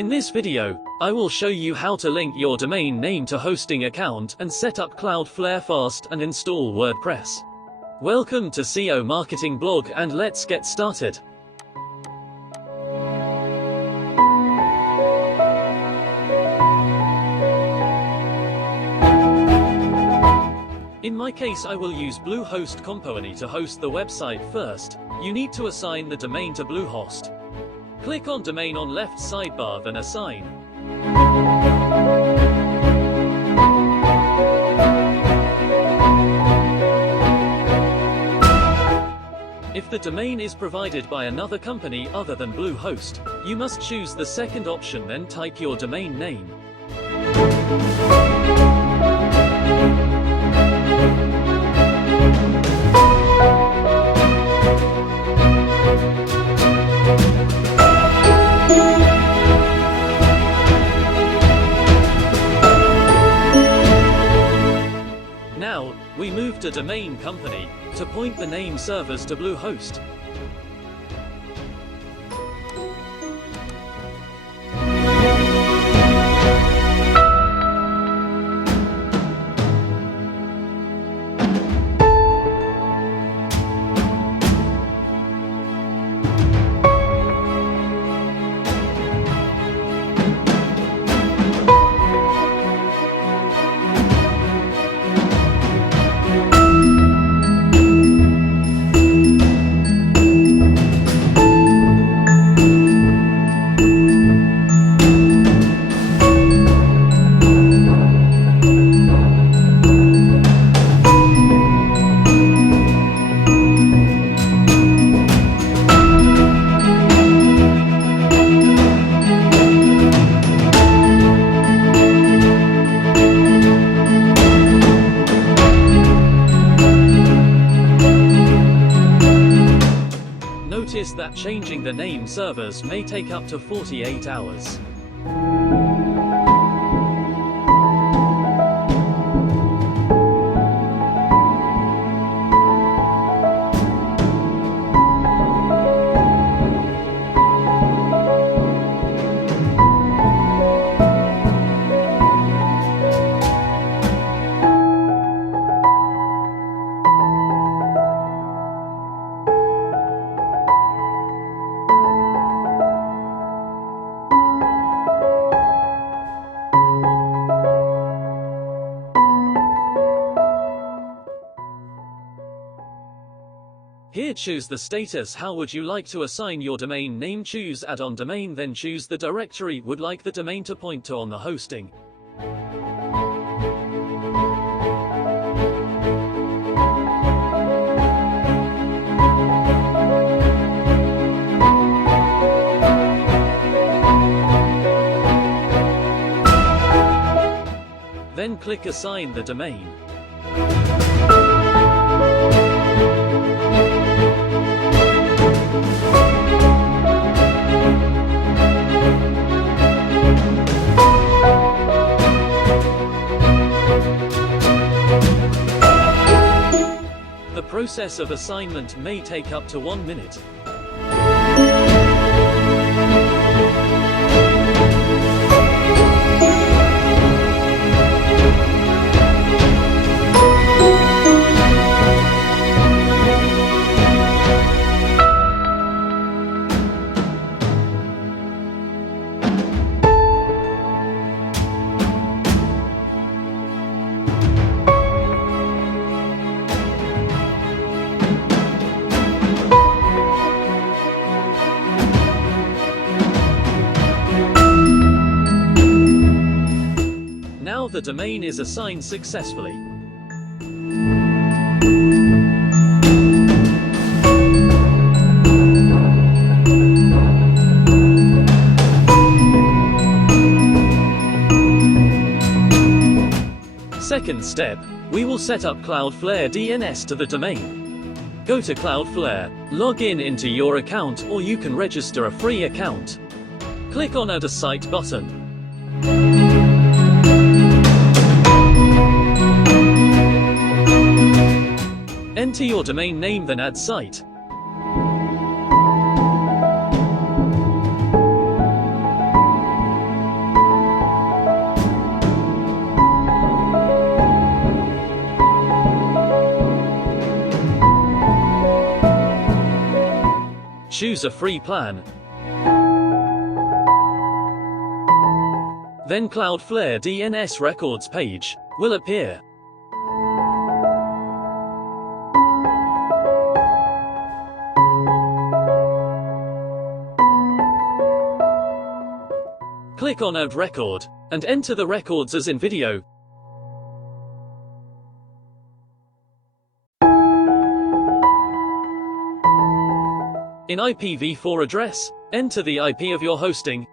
In this video, I will show you how to link your domain name to hosting account and set up Cloudflare fast and install WordPress. Welcome to SEO Marketing Blog, and let's get started. In my case, I will use Bluehost Company to host the website first. You need to assign the domain to Bluehost. Click on Domain on left sidebar, then Assign. If the domain is provided by another company other than Bluehost, you must choose the second option, then type your domain name. Now, we move to Domain Company to point the name servers to Bluehost. Notice that changing the name servers may take up to 48 hours. Here, choose the status. How would you like to assign your domain name? Choose Add on Domain, then choose the directory would like the domain to point to on the hosting. Then click Assign the domain. The process of assignment may take up to 1 minute. Now the domain is assigned successfully. Second step, we will set up Cloudflare DNS to the domain. Go to Cloudflare, log in into your account, or you can register a free account. Click on Add a Site button. Enter your domain name, then add site. choose a free plan. Then Cloudflare DNS records page will appear. Click on Add Record, and enter the records as in video. In IPv4 address, enter the IP of your hosting.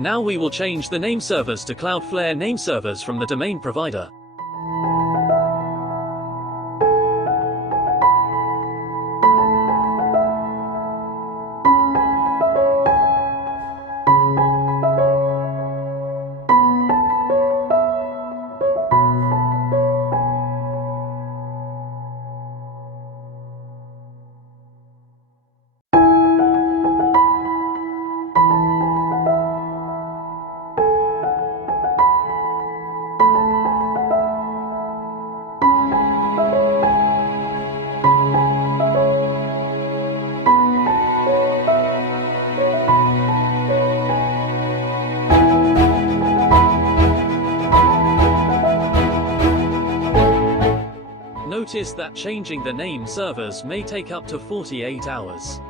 Now we will change the name servers to Cloudflare name servers from the domain provider. Notice that changing the name servers may take up to 48 hours.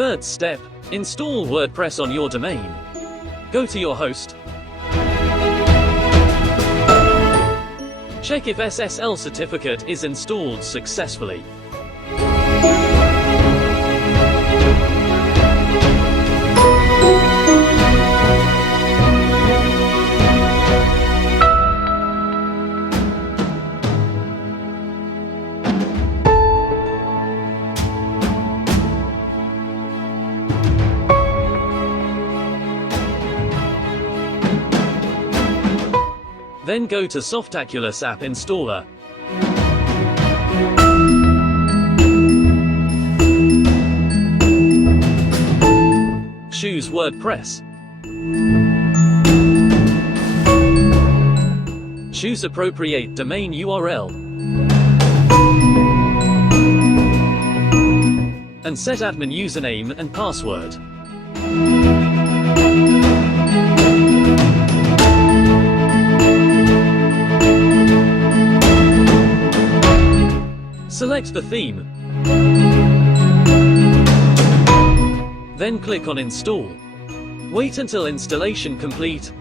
Third step, install WordPress on your domain. Go to your host. Check if SSL certificate is installed successfully. Then go to Softaculous App Installer. Choose WordPress. Choose appropriate domain URL. And set admin username and password. Select the theme. Then click on Install. Wait until installation complete.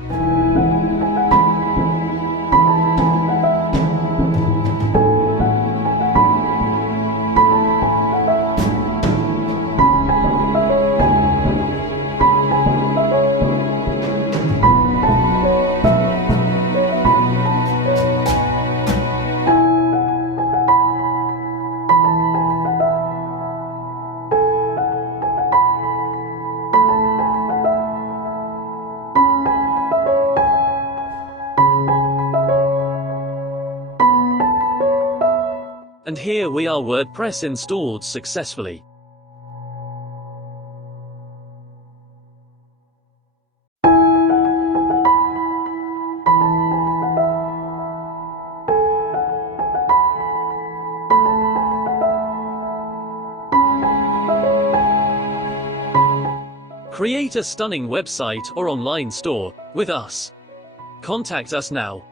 And here we are, WordPress installed successfully. Create a stunning website or online store with us. Contact us now.